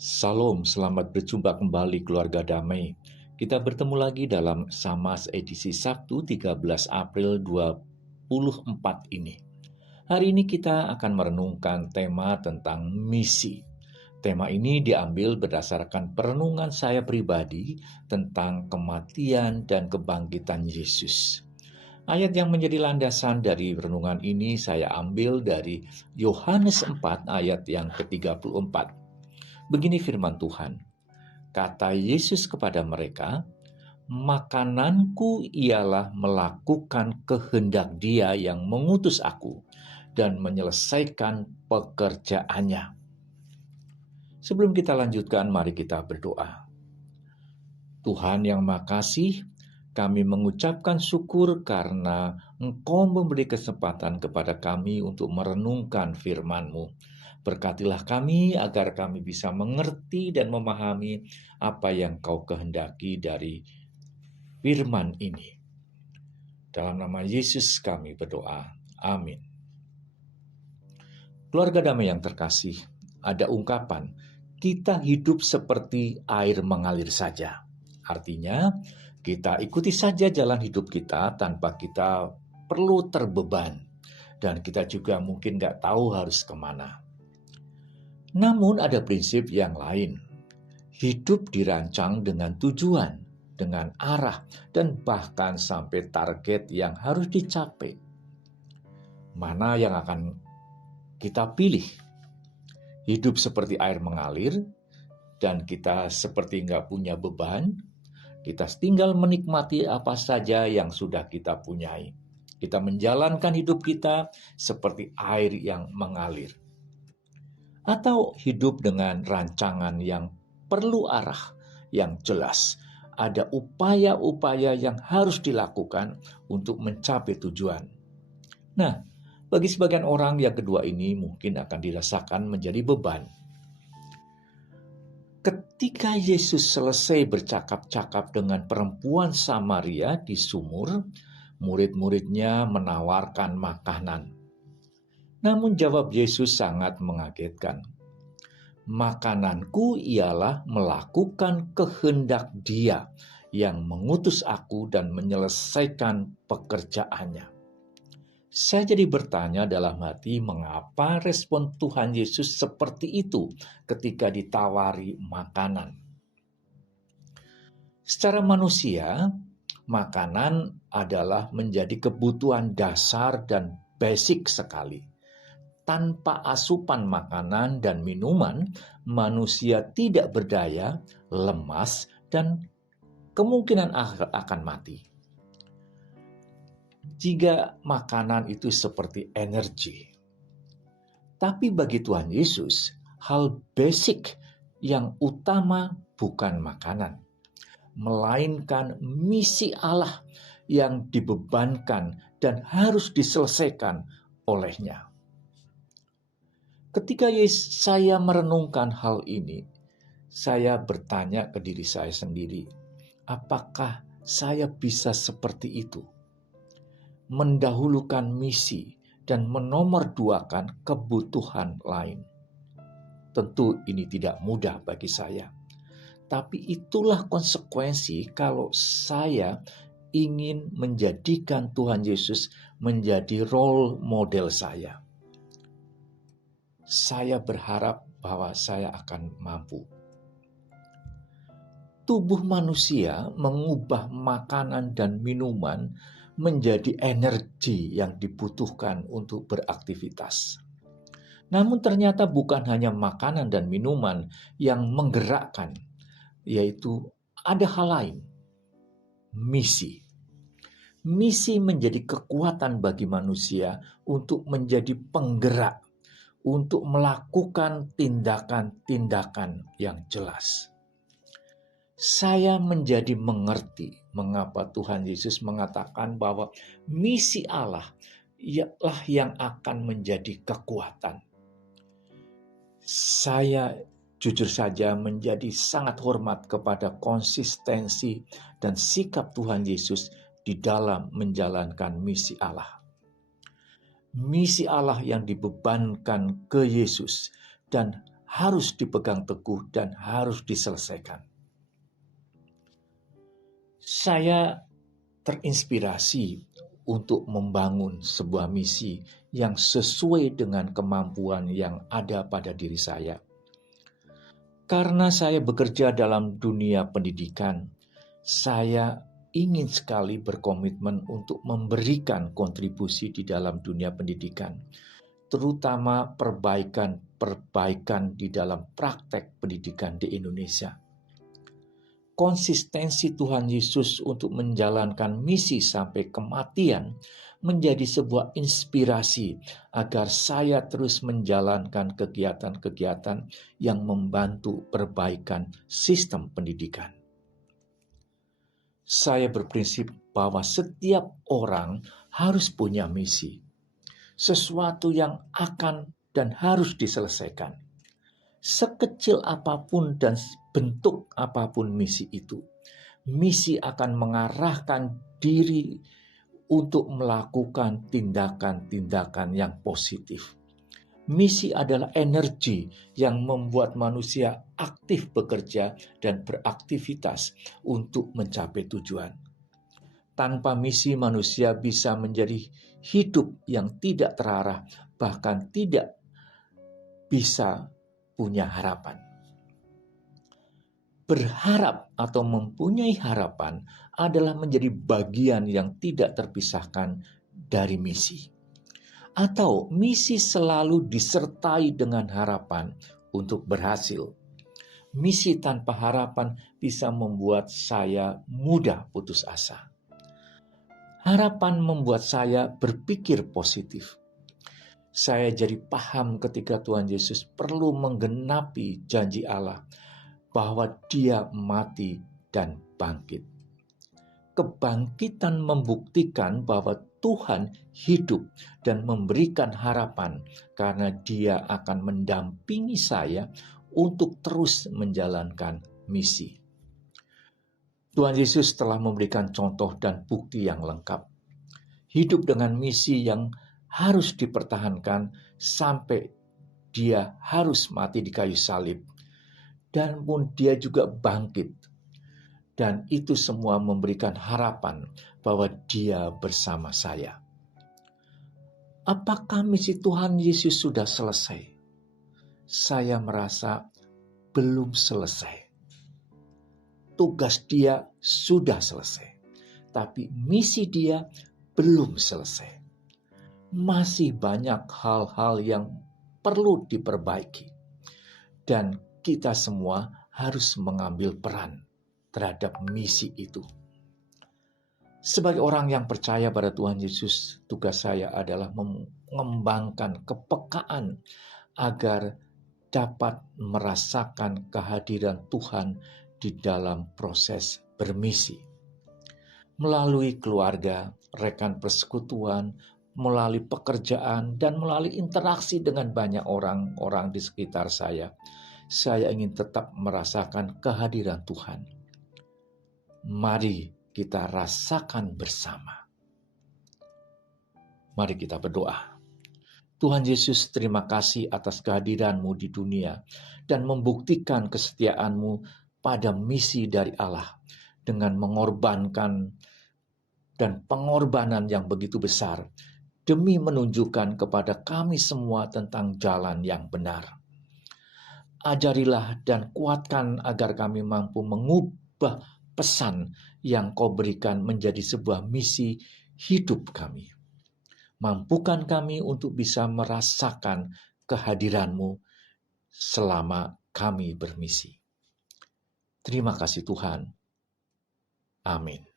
Salam, selamat berjumpa kembali keluarga damai. Kita bertemu lagi dalam Samas edisi Sabtu 13 April 24 ini. Hari ini kita akan merenungkan tema tentang misi. Tema ini diambil berdasarkan perenungan saya pribadi tentang kematian dan kebangkitan Yesus. Ayat yang menjadi landasan dari renungan ini saya ambil dari Yohanes 4 ayat yang ke-34. Begini firman Tuhan, kata Yesus kepada mereka, makananku ialah melakukan kehendak Dia yang mengutus aku dan menyelesaikan pekerjaannya. Sebelum kita lanjutkan, mari kita berdoa. Tuhan yang makasih, kami mengucapkan syukur karena Engkau memberi kesempatan kepada kami untuk merenungkan firman-Mu. Berkatilah kami agar kami bisa mengerti dan memahami apa yang Kau kehendaki dari firman ini. Dalam nama Yesus kami berdoa. Amin. Keluarga damai yang terkasih, ada ungkapan, kita hidup seperti air mengalir saja. Artinya, kita ikuti saja jalan hidup kita tanpa kita perlu terbeban. Dan kita juga mungkin gak tahu harus kemana. Namun ada prinsip yang lain. Hidup dirancang dengan tujuan, dengan arah, dan bahkan sampai target yang harus dicapai. Mana yang akan kita pilih? Hidup seperti air mengalir, dan kita seperti nggak punya beban, kita tinggal menikmati apa saja yang sudah kita punyai. Kita menjalankan hidup kita seperti air yang mengalir. Atau hidup dengan rancangan yang perlu arah yang jelas. Ada upaya-upaya yang harus dilakukan untuk mencapai tujuan. Nah, bagi sebagian orang yang kedua ini mungkin akan dirasakan menjadi beban. Ketika Yesus selesai bercakap-cakap dengan perempuan Samaria di sumur, murid-muridnya menawarkan makanan. Namun jawab Yesus sangat mengagetkan. Makananku ialah melakukan kehendak Dia yang mengutus aku dan menyelesaikan pekerjaannya. Saya jadi bertanya dalam hati, mengapa respon Tuhan Yesus seperti itu ketika ditawari makanan? Secara manusia, makanan adalah menjadi kebutuhan dasar dan basic sekali. Tanpa asupan makanan dan minuman, manusia tidak berdaya, lemas, dan kemungkinan akan mati. Jika makanan itu seperti energi. Tapi bagi Tuhan Yesus, hal basic yang utama bukan makanan, melainkan misi Allah yang dibebankan dan harus diselesaikan olehnya. Ketika saya merenungkan hal ini, saya bertanya ke diri saya sendiri, apakah saya bisa seperti itu? Mendahulukan misi dan menomorduakan kebutuhan lain. Tentu ini tidak mudah bagi saya. Tapi itulah konsekuensi kalau saya ingin menjadikan Tuhan Yesus menjadi role model saya. Saya berharap bahwa saya akan mampu. Tubuh manusia mengubah makanan dan minuman menjadi energi yang dibutuhkan untuk beraktivitas. Namun ternyata bukan hanya makanan dan minuman yang menggerakkan, yaitu ada hal lain, misi. Misi menjadi kekuatan bagi manusia untuk menjadi penggerak, untuk melakukan tindakan-tindakan yang jelas. Saya menjadi mengerti mengapa Tuhan Yesus mengatakan bahwa misi Allah ialah yang akan menjadi kekuatan. Saya jujur saja menjadi sangat hormat kepada konsistensi dan sikap Tuhan Yesus di dalam menjalankan misi Allah. Misi Allah yang dibebankan ke Yesus dan harus dipegang teguh dan harus diselesaikan. Saya terinspirasi untuk membangun sebuah misi yang sesuai dengan kemampuan yang ada pada diri saya. Karena saya bekerja dalam dunia pendidikan, saya ingin sekali berkomitmen untuk memberikan kontribusi di dalam dunia pendidikan, terutama perbaikan di dalam praktek pendidikan di Indonesia. Konsistensi Tuhan Yesus untuk menjalankan misi sampai kematian menjadi sebuah inspirasi agar saya terus menjalankan kegiatan-kegiatan yang membantu perbaikan sistem pendidikan. Saya berprinsip bahwa setiap orang harus punya misi, sesuatu yang akan dan harus diselesaikan. Sekecil apapun dan bentuk apapun misi itu, misi akan mengarahkan diri untuk melakukan tindakan-tindakan yang positif. Misi adalah energi yang membuat manusia aktif bekerja dan beraktivitas untuk mencapai tujuan. Tanpa misi, manusia bisa menjadi hidup yang tidak terarah, bahkan tidak bisa punya harapan. Berharap atau mempunyai harapan adalah menjadi bagian yang tidak terpisahkan dari misi. Atau misi selalu disertai dengan harapan untuk berhasil. Misi tanpa harapan bisa membuat saya mudah putus asa. Harapan membuat saya berpikir positif. Saya jadi paham ketika Tuhan Yesus perlu menggenapi janji Allah bahwa Dia mati dan bangkit. Kebangkitan membuktikan bahwa Tuhan hidup dan memberikan harapan karena Dia akan mendampingi saya untuk terus menjalankan misi. Tuhan Yesus telah memberikan contoh dan bukti yang lengkap. Hidup dengan misi yang harus dipertahankan sampai Dia harus mati di kayu salib. Dan pun Dia juga bangkit. Dan itu semua memberikan harapan bahwa Dia bersama saya. Apakah misi Tuhan Yesus sudah selesai? Saya merasa belum selesai. Tugas Dia sudah selesai. Tapi misi Dia belum selesai. Masih banyak hal-hal yang perlu diperbaiki. Dan kita semua harus mengambil peran terhadap misi itu. Sebagai orang yang percaya pada Tuhan Yesus, tugas saya adalah mengembangkan kepekaan agar dapat merasakan kehadiran Tuhan di dalam proses bermisi. Melalui keluarga, rekan persekutuan, melalui pekerjaan, dan melalui interaksi dengan banyak orang-orang di sekitar saya ingin tetap merasakan kehadiran Tuhan. Mari kita rasakan bersama. Mari kita berdoa. Tuhan Yesus, terima kasih atas kehadiran-Mu di dunia dan membuktikan kesetiaan-Mu pada misi dari Allah dengan mengorbankan dan pengorbanan yang begitu besar demi menunjukkan kepada kami semua tentang jalan yang benar. Ajarilah dan kuatkan agar kami mampu mengubah pesan yang Kau berikan menjadi sebuah misi hidup kami. Mampukan kami untuk bisa merasakan kehadiran-Mu selama kami bermisi. Terima kasih Tuhan. Amin.